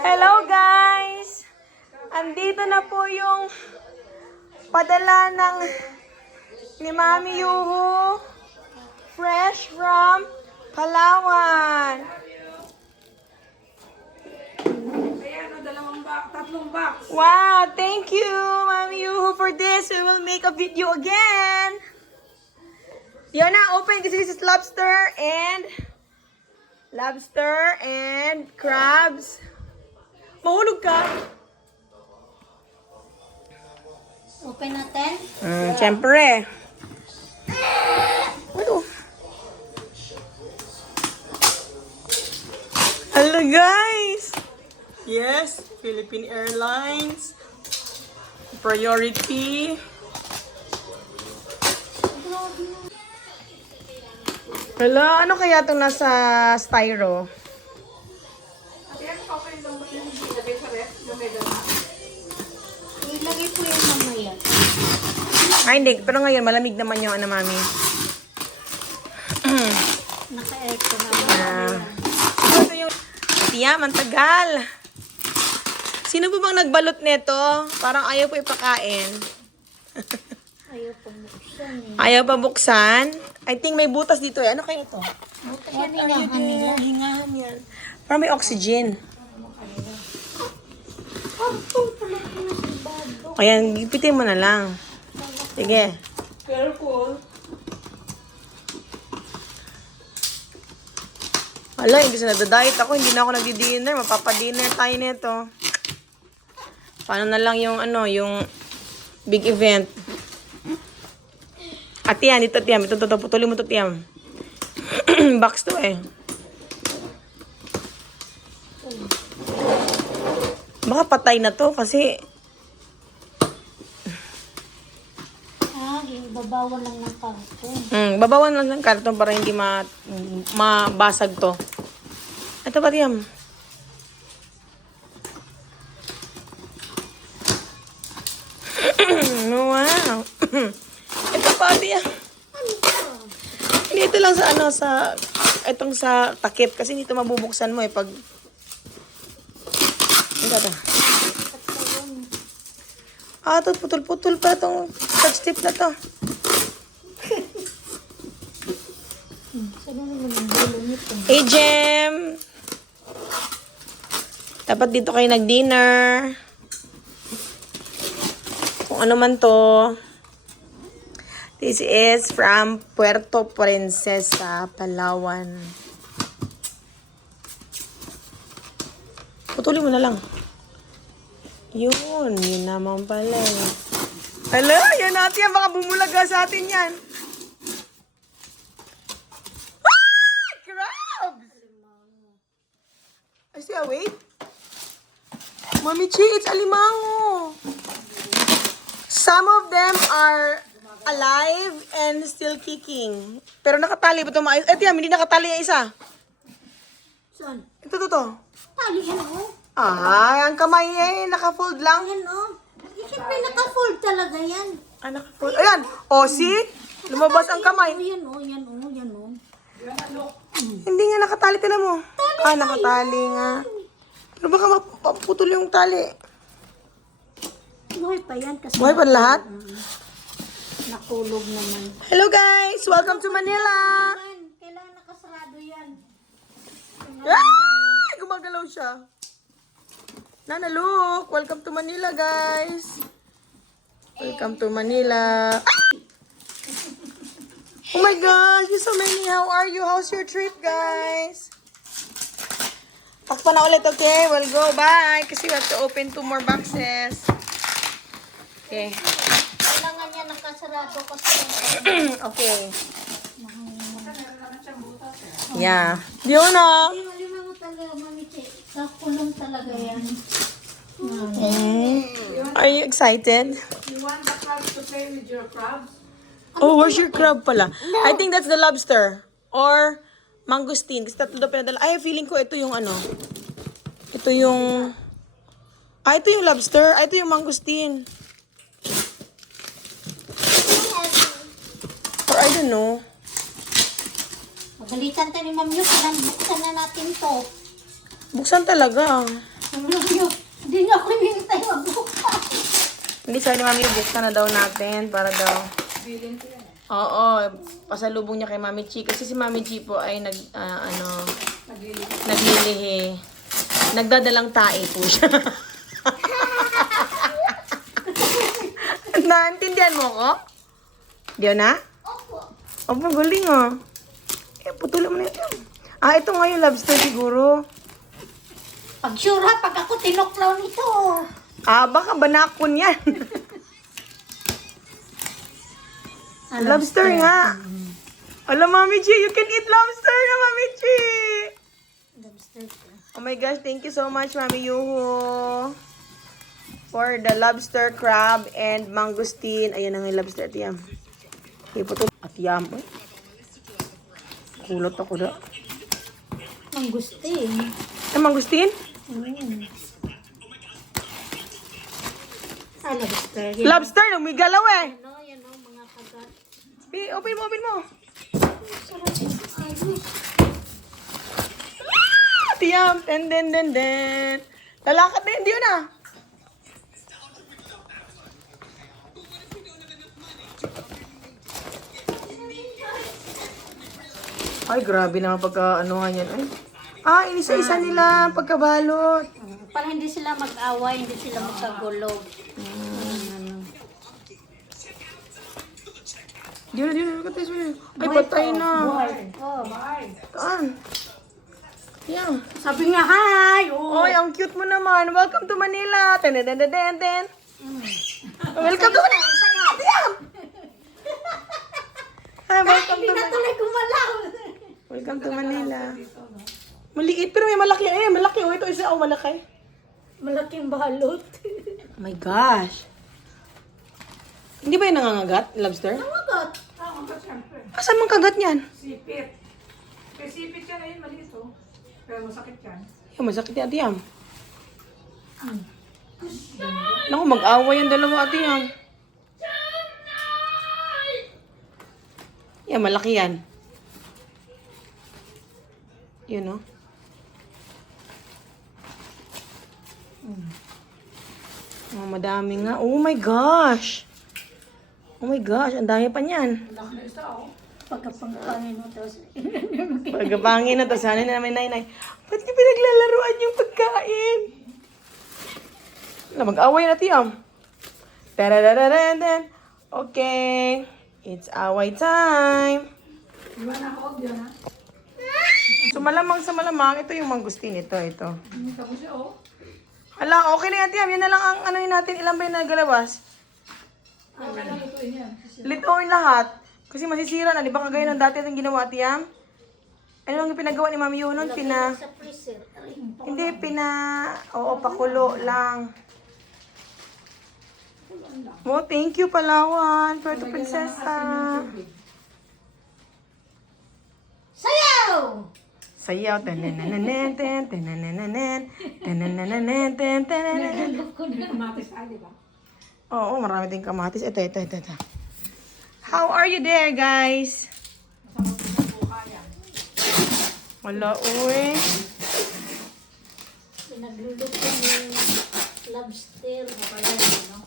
Hello guys! Andito na po yung padala ng ni Mami Yuhu. Fresh from Palawan. Ayan, o, dalawang box, tatlong box. Wow! Thank you, Mami Yuhu, for this. We will make a video again. Yan na, open this is lobster and lobster and crabs. Mahulog ka? Open natin. Mm, Siyempre. Ano? Hello guys! Yes, Philippine Airlines. Priority. Hala, ano kaya itong nasa styro? Ayan, okay lang ilagay po yung mamaya. Ay, hindi. Pero ngayon, malamig naman yung ano, mami. Naka-echo na. Ah. Ito yung... Tiyam, ang tagal. Sino po bang nagbalot nito? Parang ayaw po ipakain. Ayaw pang buksan eh. Ayaw pa buksan. I think may butas dito eh. Ano kaya ito? Butas yan. Hingahan yan. Parang may oxygen. Ayan, gipitin mo na lang. Sige. Careful. Wala, hindi na diet ako. Hindi na ako nagdi-dinner. Mapapa-dinner tayo nito. Paano na lang yung ano, yung big event. At yan, dito tiyam. Ito, ito. Putulin mo ito tiyam. Box to eh. Baka patay na to kasi Ah, babawan lang ng karton. mm, babawan lang ng karton para hindi ma, mabasag to. Ito ba tiyam? wow. Ito pa tiyam. Hindi ito lang sa ano sa itong sa takip kasi dito mabubuksan mo eh pag Ito. Ah, ito putol-putol pa itong touch tip na to. Hey, Jem! Dapat dito kayo nag-dinner. Kung ano man to. This is from Puerto Princesa, Palawan. Putulin mo na lang. Yun, yun naman pala. eh. Hala, yan natin yan. Baka bumulaga sa atin yan. Ah! Crabs! I see a wait. Mommy Chi, it's alimango. Some of them are alive and still kicking. Pero nakatali ba ito maayos? Eh, tiyam, hindi nakatali yung isa. Saan? Ito, ito, ito. Tali yan oh. Ah, ang kamay eh, naka-fold lang. Yan oh. Siyempre naka-fold talaga yan. Ah, naka-fold. Ayan, o, see? Lumabas ang kamay. Oh, yan oh, yan oh, yan oh. Hindi nga nakatali, tinan mo. Ah, nakatali nga. Pero baka map- maputol yung tali. Buhay pa yan kasi Buhay pa lahat? nakulog naman. Hello guys! Welcome to Manila! Man, kailangan nakasarado yan. Ah! Gumagalaw siya. Nana, look! Welcome to Manila, guys! Welcome to Manila. Ah! Oh my gosh! You're so many. How are you? How's your trip, guys? Takpan na ulit, okay? We'll go. Bye! Kasi we have to open two more boxes. Okay. Kailangan yan nakasarado kasi okay. Yeah. Yun na. Yung lima mo talaga, Mami Che. Kakulong talaga yan. Mm. Are you excited? You want the crabs to play with your crabs? Oh, where's your crab pala? I think that's the lobster. Or mangosteen. Kasi tatlo daw pinadala. Ay, feeling ko ito yung ano. Ito yung... Ah, ito yung lobster. Ah, ito yung mangosteen. Or I don't know. Magalitan tayo ni Ma'am. Ilang buksan na natin to. Buksan talaga. Hindi niyo ako hinihintay magbukas. Hindi sabi ni Mami, buksan na daw natin para daw. Bilin ko yan. Oo, pasalubong niya kay Mami Chi. Kasi si Mami Chi po ay nag, ah, ano, Naglilinis. naglilihi. Nagdadalang tae po siya. Naintindihan mo ko? Diyo na? Opo. Opo, galing ah. Eh, putulin mo na ito. Ah, ito nga yung lobster siguro. Pag sure ha, pag ako tinuklaw nito. Ah, baka banakon yan. lobster nga. Alam, Mami Chi, you can eat lobster na, Mami Chi. Lobster. Oh my gosh, thank you so much, Mami Yuho. For the lobster, crab, and mangosteen. Ayan ang yung lobster at yam. Okay, puto. At yam. Uy. Kulot ako da. Mangustin. Ay, mangosteen? Mm. Ah, lobster. Yan. Lobster, lumigalaw eh. Ano, yan o, mga kagat. Bi, open mo, open mo. Sarap yung sisig. At yam. Den, den, den, den. Lalakad na yun, di yun ah. Ay, grabe naman pagka anuhan yan. Ay. Ah, inisa-isa nila pagkabalot. Mm, Para hindi sila mag-away, hindi sila magkagulo. Mm. Di na, di na, mo na. Ay, patay na. Oh. Taan. Yan. Sabi nga, hi! Oh. Oy, ang cute mo naman. Welcome to Manila. Ten, ten, ten, ten, ten. Welcome to Manila. Yan. Hi, welcome to Manila. Welcome to Manila. Maliit, pero may malaki. Eh, malaki. Oh, ito isa. Oh, malaki. Malaking balot. Oh my gosh. Hindi ba yung nangangagat, lobster? Tama ba siyempre? Asan mang kagat niyan? Sipit. Kaya sipit yan ayun, maliit oh. Pero masakit yan. Yung masakit yung atiyam. Naku, mag-away yung dalawa atiyam. Yan, malaki yan. Yun, no? Oh, madami nga. Oh my gosh! Oh my gosh, ang dami pa niyan. Pagkapangpangin mo tapos. Pagkabangin na, tapos ano na namin nay-nay, ba't niyo pinaglalaruan yung pagkain? Wala, mag-away na tiyam. Tararararanden. Okay. It's away time. Di ba nakaog yun ha? So malamang sa malamang, ito yung mangustin. Ito, ito. Hindi ka mo siya oh. Hala, okay na yan tiyam. Yan na lang ang ano yun natin. Ilan ba yung nagalabas? Lituin lahat. Kasi masisira na. Di ba kagaya ng dati itong ginawa tiyam? Ano lang yung pinagawa ni Mami nun? Pina... Hindi, pina... Oo, pakulo lang. Oh, thank you, Palawan. Puerto Princesa. Sayaw! Sayaw. Tananananen, ten, tanananen. Hindi kamatis ah, di ba? Oo, marami din kamatis. Ito, ito, ito, ito. How are you there, guys? Wala, uy. Pinagluluto yung lobster. Kaya, ano?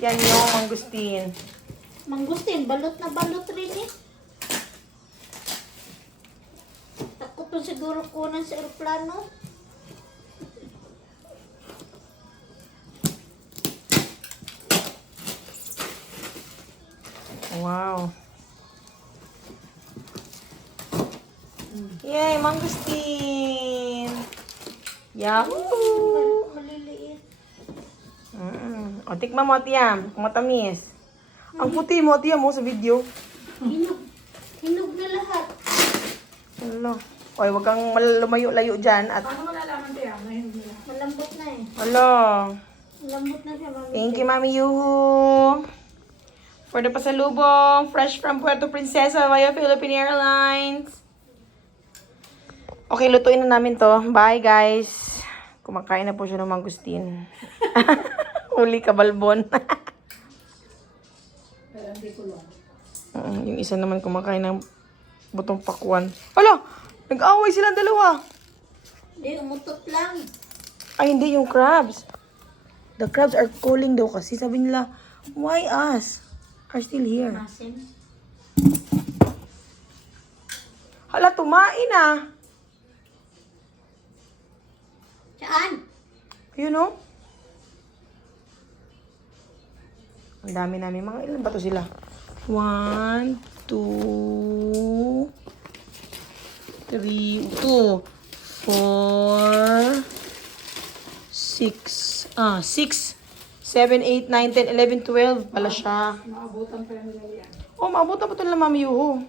Yan yung mangustin. Mangustin, balot na balot rin eh. Takot to siguro kunan sa aeroplano. Wow. Yay, mangustin! Yahoo! Maliliit. Mm. O, tikman mo, Tiyam. Kung matamis. Ang puti mo, Tiyam, mo sa video. Hinog. Hinog na lahat. Hello. Oy, wag kang lumayo-layo dyan. At, Paano malalaman tayo? Ngayon nila. Malambot na eh. hello. Malambot na siya, mami. Thank you, Mami Yuhu. For the pasalubong, fresh from Puerto Princesa via Philippine Airlines. Okay, lutuin na namin to. Bye, guys. Kumakain na po siya ng mangustin. Uli ka, balbon. Pero hindi ko lang. Mm, yung isa naman kumakain ng butong pakwan. Hala! Nag-away silang dalawa. Hindi, umutot lang. Ay, hindi yung crabs. The crabs are calling daw kasi. Sabi nila, why us are still here? Masin. Hala, tumain ah. Saan? You know? Ang dami namin. Mga ilan ba to sila? One, two, three, two, four, six, ah, six, seven, eight, nine, ten, eleven, twelve pala siya. Maabutan pa yung yan. Oh, maabot na po ito lang, Mami Yuho.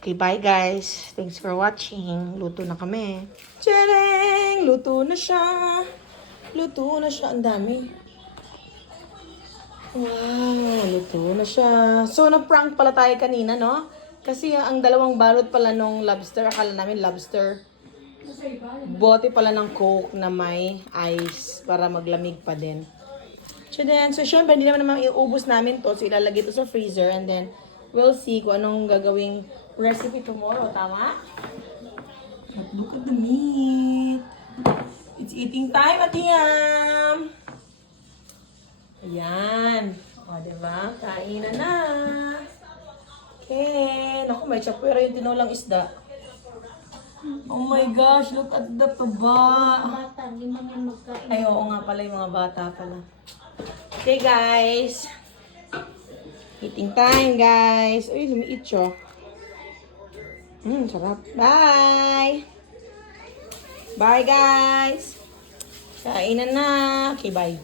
Okay, bye guys. Thanks for watching. Luto na kami. Tadang! Luto na siya. Luto na siya. Ang dami. Wow, luto na siya. So, na-prank pala tayo kanina, no? Kasi ang dalawang balot pala nung lobster, akala namin lobster. Bote pala ng coke na may ice para maglamig pa din. So then, so syempre, hindi naman naman iubos namin to. So ilalagay to sa freezer and then we'll see kung anong gagawing recipe tomorrow. Tama? But look at the meat. It's eating time, Atiyam! Ayan. O, diba? Kainan na. Okay. Naku, may chapwera yung tinulang isda. Oh my gosh, look at the taba. Bata, mo yan magkain. Ay, oo nga pala yung mga bata pala. Okay, guys. Eating time, guys. Uy, lumiit siya. Mmm, sarap. Bye! Bye, guys! Kainan na. Okay, bye.